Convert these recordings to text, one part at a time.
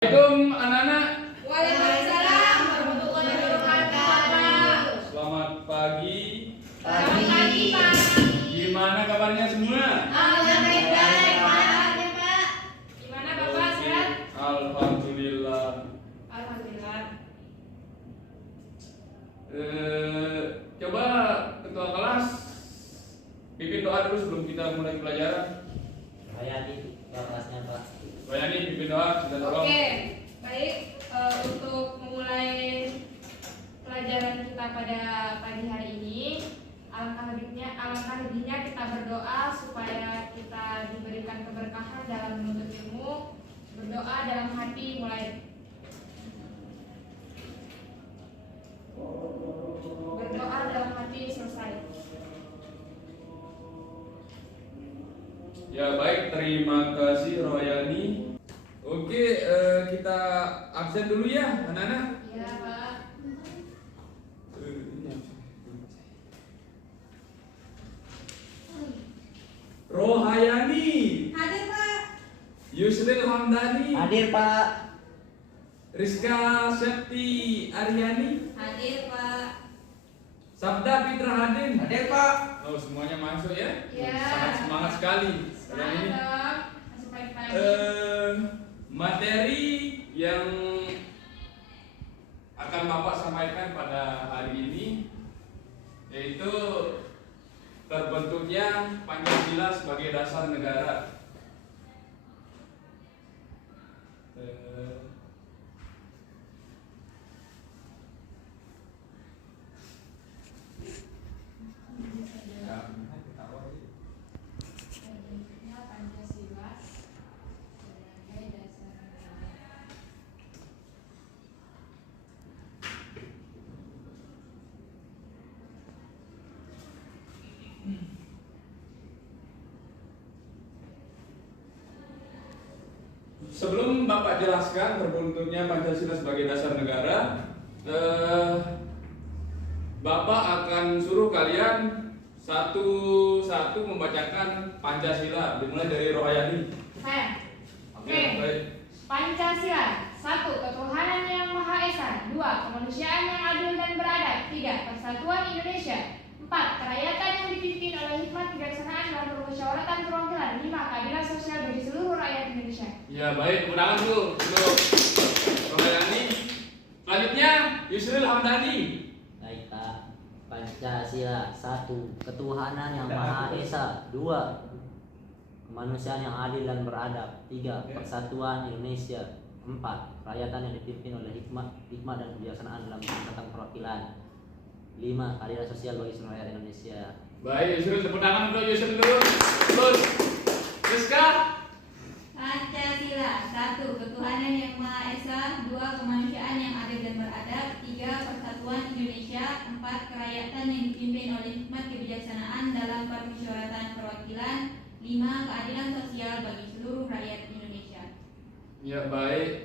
Assalamualaikum anak-anak. Waalaikumsalam warahmatullahi wabarakatuh. Selamat pagi. Selamat pagi, Pak. Gimana kabarnya semua? Alhamdulillah, Pak. Gimana Bapak, sehat? Alhamdulillah. Alhamdulillah. Coba ketua kelas pimpin doa dulu sebelum kita mulai pelajaran. Hayati kelasnya Pak. Bayani pimpin doa, sudah tolong. Oke, baik. Untuk memulai pelajaran kita pada pagi hari ini, alangkah lebihnya kita berdoa supaya kita diberikan keberkahan dalam menuntut ilmu. Berdoa dalam hati mulai. Berdoa dalam hati selesai. Ya baik, terima kasih Royani. Oke, kita absen dulu ya anak-anak. Iya, Pak. Rohayani, Hadir, Pak. Yusril Hamdani, Hadir Pak. Rizka Septi Aryani, Hadir, Pak. Sabda Fitra Hadin. Hadir Pak. Oh, semuanya masuk ya? Ya. Sangat semangat sekali. Dan Semangat ini dong. Masih pagi-pagi. materi yang akan Bapak sampaikan pada hari ini yaitu terbentuknya Pancasila sebagai dasar negara. Pancasila sebagai dasar negara. Sebelum Bapak jelaskan terbentuknya Pancasila sebagai dasar negara, Bapak akan suruh kalian satu-satu membacakan Pancasila, dimulai dari Rohayani. Saya. Oke. Baik. Pancasila. 1. Ketuhanan yang Maha Esa. 2. Kemanusiaan yang adil dan beradab. 3. Persatuan Indonesia. 4. Kerakyatan yang dipimpin oleh hikmat kebijaksanaan dalam permusyawaratan perwakilan. 5. Keadilan sosial bagi seluruh rakyat Indonesia. Ya baik, tepuk tangan tuh untuk Rohayani. Selanjutnya Yusril Hamdani. Baik Pak. Pancasila. 1. Ketuhanan yang Maha Esa. 2. Kemanusiaan yang adil dan beradab. 3. Persatuan Indonesia. 4. Kerakyatan yang dipimpin oleh hikmat dan kebijaksanaan dalam permusyawaratan perwakilan. 5. Keadilan sosial bagi seluruh rakyat Indonesia. Baik, Yusril, tepuk tangan untuk Yusril dulu. Terus Rizka. Pancasila. 1. Ketuhanan yang Maha Esa. 2. Kemanusiaan yang adil dan beradab. 3. Persatuan Indonesia. 4. Kerakyatan yang dipimpin oleh hikmat kebijaksanaan dalam permusyawaratan perwakilan. 5. Keadilan sosial bagi seluruh rakyat Indonesia. Ya baik,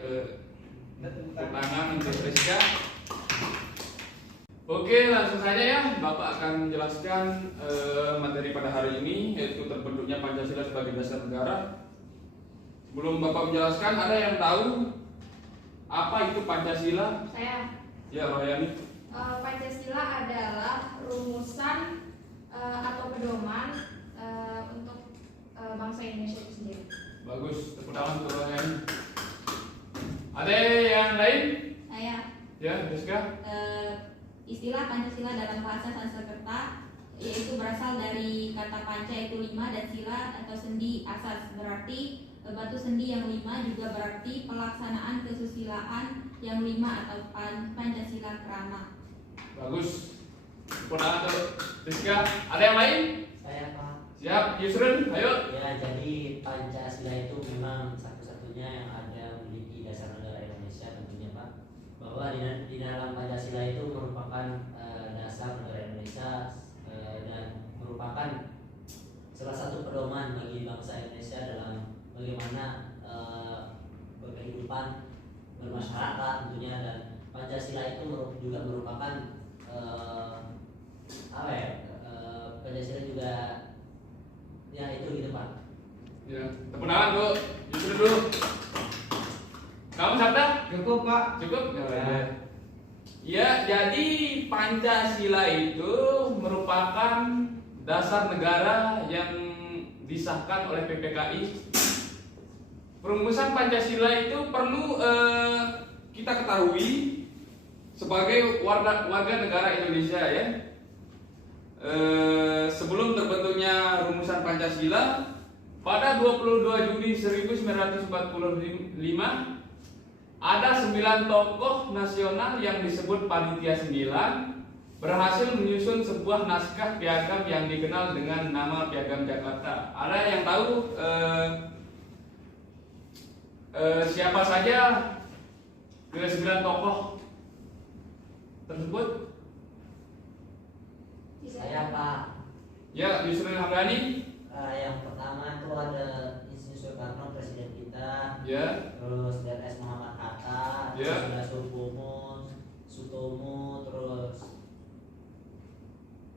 tepuk tangan untuk Rizka. Oke, langsung saja ya, Bapak akan menjelaskan materi pada hari ini, yaitu terbentuknya Pancasila sebagai dasar negara. Sebelum Bapak menjelaskan, ada yang tahu apa itu Pancasila? Saya. Ya, Royani. Pancasila adalah rumusan atau pedoman untuk bangsa Indonesia itu sendiri. Bagus, tepuk tangan untuk Royani. Ada yang lain? Saya Ya, Rizka. istilah Pancasila dalam bahasa Sanskerta yaitu berasal dari kata panca itu 5 dan sila atau sendi asas, berarti batu sendi yang 5 juga berarti pelaksanaan kesusilaan yang 5 atau Pancasila krama. Bagus. Tepuk tangan untuk Rizka. Ada yang lain? Saya Pak. Siap, Yusril, ayo. Ya, jadi Pancasila itu memang satu-satunya yang ada memiliki dasar negara Indonesia tentunya Pak. Bahwa di dalam Pancasila itu merupakan dasar negara Indonesia dan merupakan salah satu pedoman bagi bangsa Indonesia dalam bagaimana berkehidupan bermasyarakat tentunya, dan Pancasila itu juga merupakan Pancasila juga ya itu gitu Pak. Ya, tepuk tangan dulu. Yusril dulu. Kamu Sabda? Cukup Pak. Cukup? Ya. Ya, jadi Pancasila itu merupakan dasar negara yang disahkan oleh PPKI. Perumusan Pancasila itu perlu kita ketahui sebagai warga negara Indonesia ya. Sebelum terbentuknya rumusan Pancasila pada 22 Juni 1945 ada 9 tokoh nasional yang disebut Panitia 9 berhasil menyusun sebuah naskah piagam yang dikenal dengan nama Piagam Jakarta. Ada yang tahu siapa saja ke 9 tokoh tersebut? Saya Pak. Ya, Yusril Hamdani. Yang pertama itu ada Insinyur Soekarno, presiden kita. Ya. Terus DS Muhammad Hatta, Ya. Sutomo, terus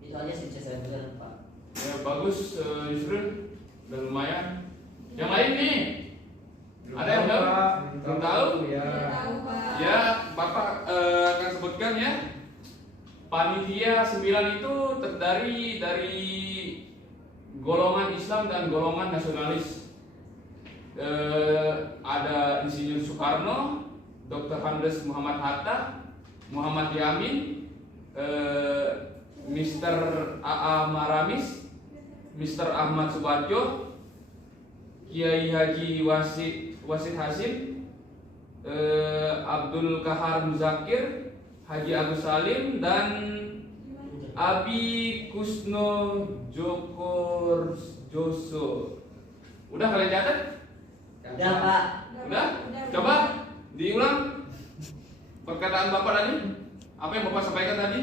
itu aja sih saya bilang Pak. Ya bagus, Yusril, udah lumayan. Yang lain nih, ada yang tahu? Belum tahu? Ya. Tahu Pak. Ya, Bapak akan sebutkan ya. Panitia 9 itu terdiri dari golongan Islam dan golongan nasionalis. Ada Insinyur Soekarno, Dr. Andes Muhammad Hatta, Muhammad Yamin, Mr. A.A. Maramis, Mr. Ahmad Subarjo, Kiai Haji Wasid Hasim, Abdul Kahar Muzakir, Haji Agus Salim, dan Abi Kusno Jokor Joso. Udah kalian catat? Udah Pak. Udah? Coba diulang perkataan Bapak tadi. Apa yang Bapak sampaikan tadi?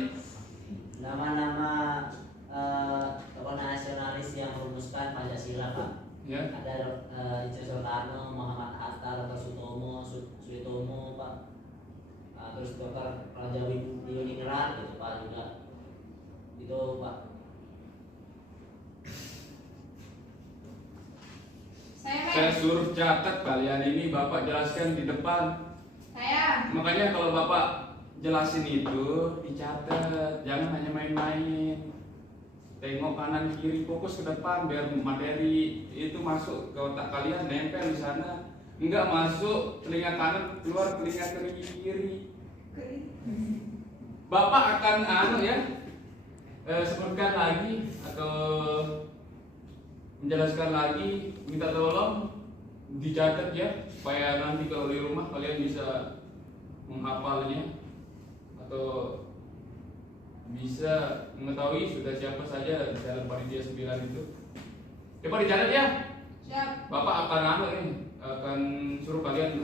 Nama-nama tokoh nasionalis yang merumuskan Pancasila Pak. Ya. Ada Insinyur Soekarno, Muhammad Hatta, Dr. Sutomo Pak. Terus Dr. Raja Diningrat gitu Pak juga. Itu Pak. Saya suruh catat kalian ini Bapak jelaskan di depan. Saya. Makanya kalau Bapak jelasin itu dicatat, jangan hanya main-main. Tengok kanan kiri, fokus ke depan biar materi itu masuk ke otak kalian, nempel di sana. Enggak masuk telinga kanan keluar telinga kiri. Bapak akan sebutkan lagi atau menjelaskan lagi, minta tolong dicatat ya supaya nanti kalau di rumah kalian bisa menghafalnya atau bisa mengetahui sudah siapa saja dalam panitia 9 itu. Coba dicatat ya. Siap. Bapak akan suruh kalian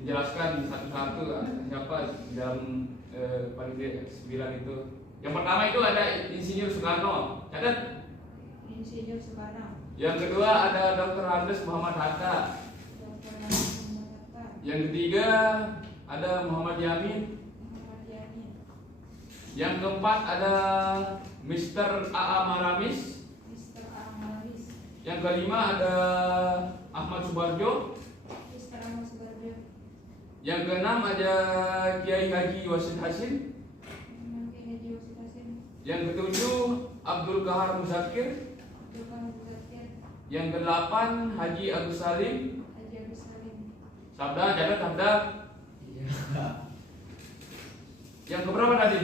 menjelaskan satu-satu siapa dalam panitia 9 itu. Yang pertama itu ada Insinyur Soekarno, catat. Insinyur Soekarno. Yang kedua ada Dr. Andes Muhammad Hatta. Dr. Muhammad Hatta. Yang ketiga ada Muhammad Yamin. Muhammad Yamin. Yang keempat ada Mr. A.A. Maramis. Mr. Ahmalis. Yang kelima ada Ahmad Subarjo. Mr. Ahmad Subarjo. Yang keenam ada Kiai Haji Wasid Hasim. Kiai Haji Wasid Hasim. Yang ketujuh Abdul Kahar Muzakir. Abdul Kahar Muzakir. Yang kedelapan Haji Agus Salim. Haji Agus Salim. Sabda, catat sabda. Yang keberapa tadi?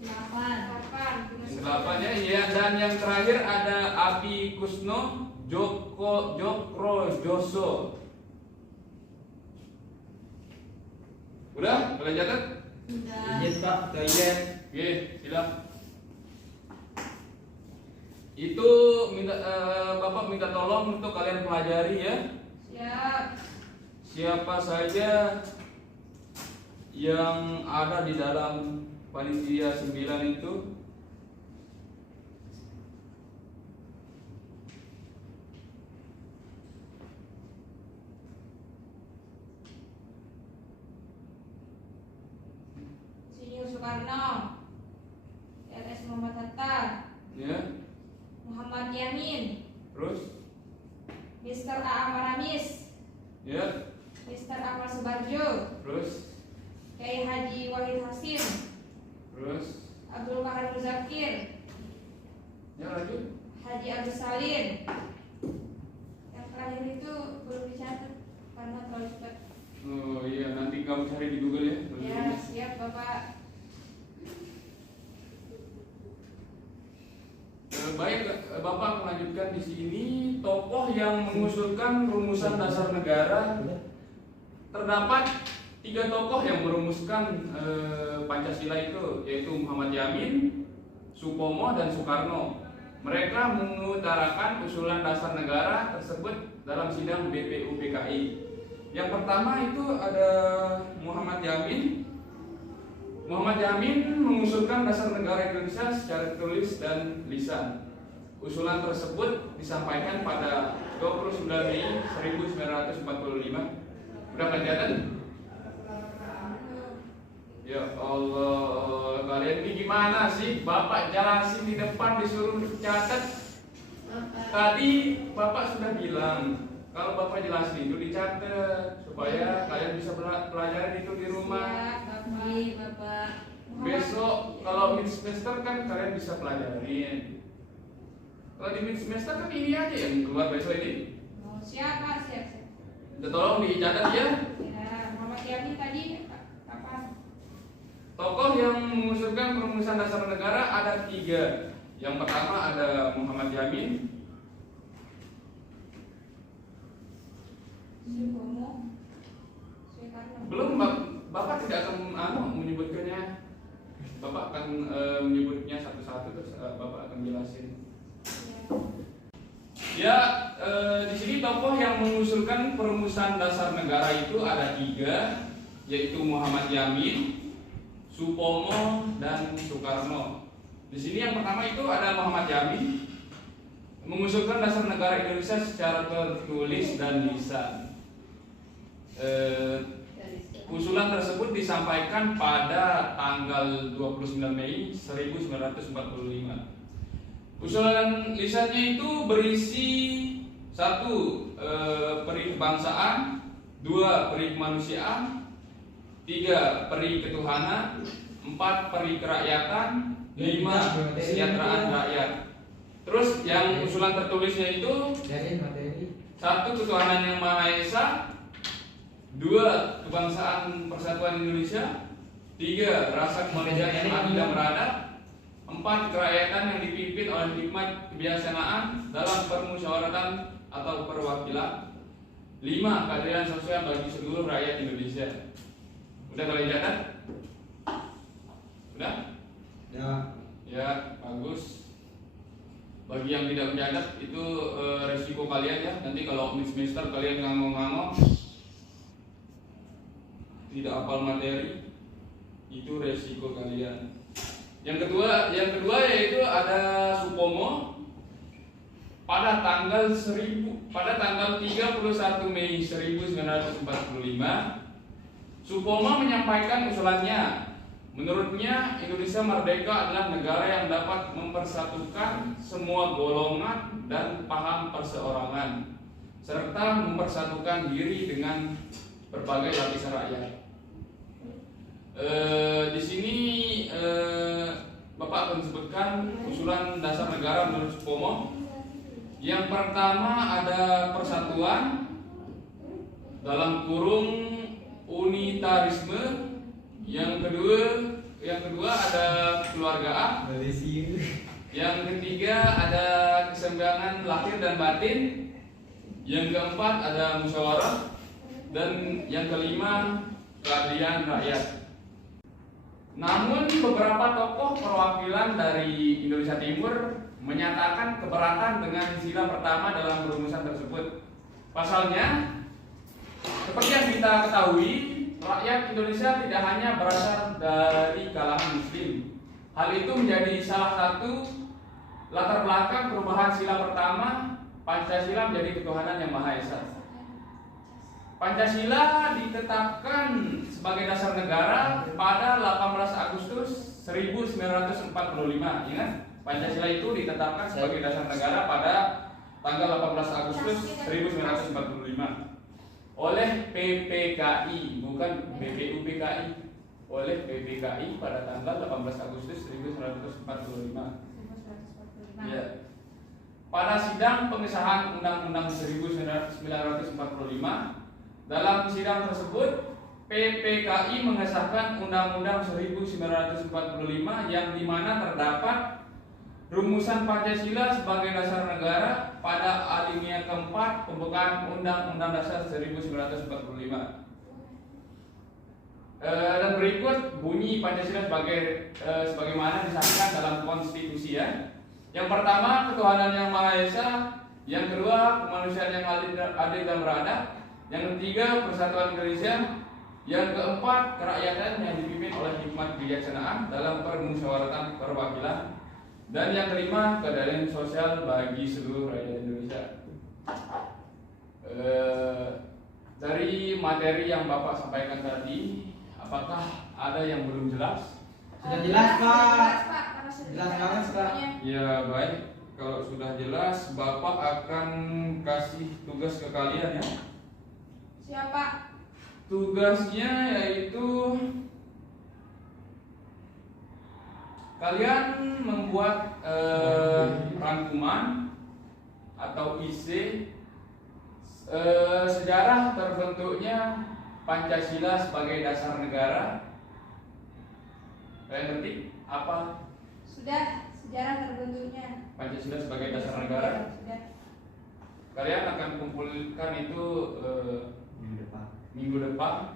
8. Yang kedelapan ya. Dan yang terakhir ada Abi Kusno Jokro Joso. Udah? Kalian catat? Sudah. Izin Pak, izin. Oke, silakan. Itu Bapak minta tolong untuk kalian pelajari ya. Siap. Siapa saja yang ada di dalam panitia 9 itu. Insinyur Soekarno. DS Muhammad Hatta. Ya, Muhammad Yamin. terus Mr. A.A. Maramis. ya, Hasan Ahmad Subarjo, Terus, Kiai Haji Wahid Hasim, terus, Abdul Kahar Muzakir, ya lanjut. Haji Agus Salim. Yang terakhir itu belum dicatat karena terlalu cepat. Oh iya, nanti kamu cari di Google ya. Ya, siap Bapak. Baik, Bapak melanjutkan di sini tokoh yang mengusulkan rumusan dasar negara. Terdapat 3 tokoh yang merumuskan Pancasila itu, yaitu Muhammad Yamin, Supomo, dan Soekarno. Mereka mengutarakan usulan dasar negara tersebut dalam sidang BPUPKI. Yang pertama itu ada Muhammad Yamin. Muhammad Yamin mengusulkan dasar negara Indonesia secara tulis dan lisan. Usulan tersebut disampaikan pada 29 Mei 1945. Udah kelihatan? Ya Allah, kalian ini gimana sih? Bapak jelasin di depan disuruh catat. Tadi Bapak sudah bilang kalau Bapak jelasin itu dicatat supaya kalian bisa pelajarin itu di rumah. Siap Bapak. Besok kalau mid semester kan kalian bisa pelajarin. Kalau di mid semester kan ini aja yang keluar besok ini. Oh, siap Pak, siap. Udah tolong dicatat ya. Ya, Muhammad Yamin tadi kapan? Tokoh yang mengusulkan perumusan dasar negara ada 3. Yang pertama ada Muhammad Yamin, Supomo, Soekarno. belum Bapak tidak akan menyebutkannya. Bapak akan menyebutnya satu-satu terus Bapak akan jelasin. Ya, di sini tokoh yang mengusulkan perumusan dasar negara itu ada 3, yaitu Muhammad Yamin, Supomo, dan Soekarno. Di sini yang pertama itu ada Muhammad Yamin mengusulkan dasar negara Indonesia secara tertulis dan lisan. Usulan tersebut disampaikan pada tanggal 29 Mei 1945. Usulan lisannya itu berisi 1. Peri kebangsaan, 2. Peri kemanusiaan, 3. Peri ketuhanan, 4. Peri kerakyatan, 5. Kesejahteraan rakyat. Terus yang usulan tertulisnya itu 1. Ketuhanan yang Maha Esa, 2. Kebangsaan Persatuan Indonesia, 3. Rasa kemanusiaan yang adil dan beradab, 4. Kerakyatan yang dipimpin oleh hikmat kebijaksanaan dalam permusyawaratan atau perwakilan, 5. Keadilan sosial bagi seluruh rakyat Indonesia. Udah kalian catat? Udah? Ya, bagus. Bagi yang tidak mencatat itu resiko kalian ya. Nanti kalau mid semester kalian ngangong-ngangong tidak hafal materi, itu resiko kalian. Yang kedua yaitu ada Supomo pada tanggal 31 Mei 1945. Supomo menyampaikan usulannya. Menurutnya Indonesia merdeka adalah negara yang dapat mempersatukan semua golongan dan paham perseorangan serta mempersatukan diri dengan berbagai lapisan rakyat. Di sini Bapak akan sebutkan usulan dasar negara menurut Supomo. Yang pertama ada persatuan dalam kurung unitarisme. Yang kedua ada keluargaan. Yang ketiga ada keseimbangan lahir dan batin. Yang keempat ada musyawarah. Dan yang kelima keadilan rakyat. Namun beberapa tokoh perwakilan dari Indonesia Timur menyatakan keberatan dengan sila pertama dalam perumusan tersebut. Pasalnya, seperti yang kita ketahui, rakyat Indonesia tidak hanya berasal dari kalangan Muslim. Hal itu menjadi salah satu latar belakang perubahan sila pertama Pancasila menjadi ketuhanan yang Maha Esa. Pancasila ditetapkan sebagai dasar negara pada 18 Agustus 1945. Ingat, Pancasila itu ditetapkan sebagai dasar negara pada tanggal 18 Agustus 1945 oleh PPKI, bukan BPUPKI, oleh PPKI pada tanggal 18 Agustus 1945. 1945. Ya. Pada sidang pengesahan Undang-Undang 1945, dalam sidang tersebut PPKI mengesahkan Undang-Undang 1945 yang dimana terdapat rumusan Pancasila sebagai dasar negara pada alinea keempat pembukaan Undang-Undang Dasar 1945. Dan berikut bunyi Pancasila sebagaimana disahkan dalam konstitusi ya. Yang pertama, ketuhanan yang Maha Esa. Yang kedua, kemanusiaan yang adil dan beradab. Yang ketiga, persatuan Indonesia. Yang keempat, kerakyatan yang dipimpin oleh hikmat kebijaksanaan dalam permusyawaratan perwakilan. Dan yang kelima, keadilan sosial bagi seluruh rakyat Indonesia. Dari materi yang Bapak sampaikan tadi, apakah ada yang belum jelas? Sudah jelas, Pak. Karena sudah Jelas dikatakan banget, Pak. semuanya. Ya baik, kalau sudah jelas, Bapak akan kasih tugas ke kalian ya. Siapa? Tugasnya yaitu kalian membuat rangkuman atau isi sejarah terbentuknya Pancasila sebagai dasar negara. Kalian ngerti apa Sudah sejarah terbentuknya. Pancasila sebagai dasar negara? Sudah. Kalian akan kumpulkan itu minggu depan.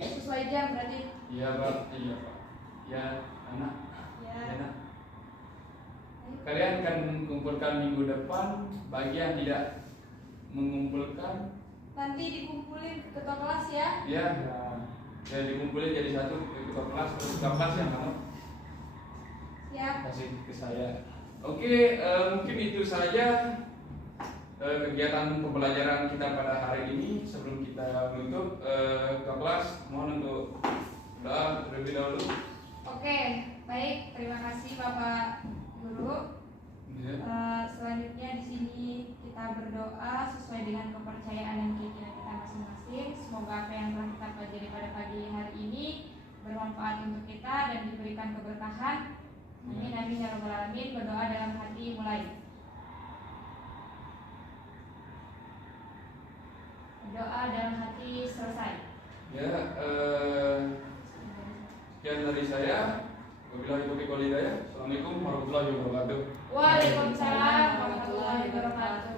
Sesuai jam berarti. Iya Pak, iya Pak. Ya anak, Ya. ya nak. Kalian akan kumpulkan minggu depan. Bagi yang tidak mengumpulkan, Nanti dikumpulin ketua kelas ya. ya, saya dikumpulin jadi satu ketua kelas, terus ketua kelas yang kamu Siap. kasih ke saya. Oke, mungkin itu saja kegiatan pembelajaran kita pada hari ini. Sebelum kita menutup, ketua kelas mohon untuk doa terlebih dahulu. Oke, baik. Terima kasih Bapak Guru. Ya. Selanjutnya di sini kita berdoa sesuai dengan kepercayaan dan keyakinan kita masing-masing. Semoga apa yang telah kita pelajari pada pagi hari ini bermanfaat untuk kita dan diberikan keberkahan. Amin amin ya rabbal alamin. Berdoa dalam hati mulai. Berdoa dalam hati selesai. Ya, sekian dari saya. Wabillahi taufiq wal hidayah. Assalamualaikum warahmatullahi wabarakatuh. Waalaikumsalam warahmatullahi wabarakatuh.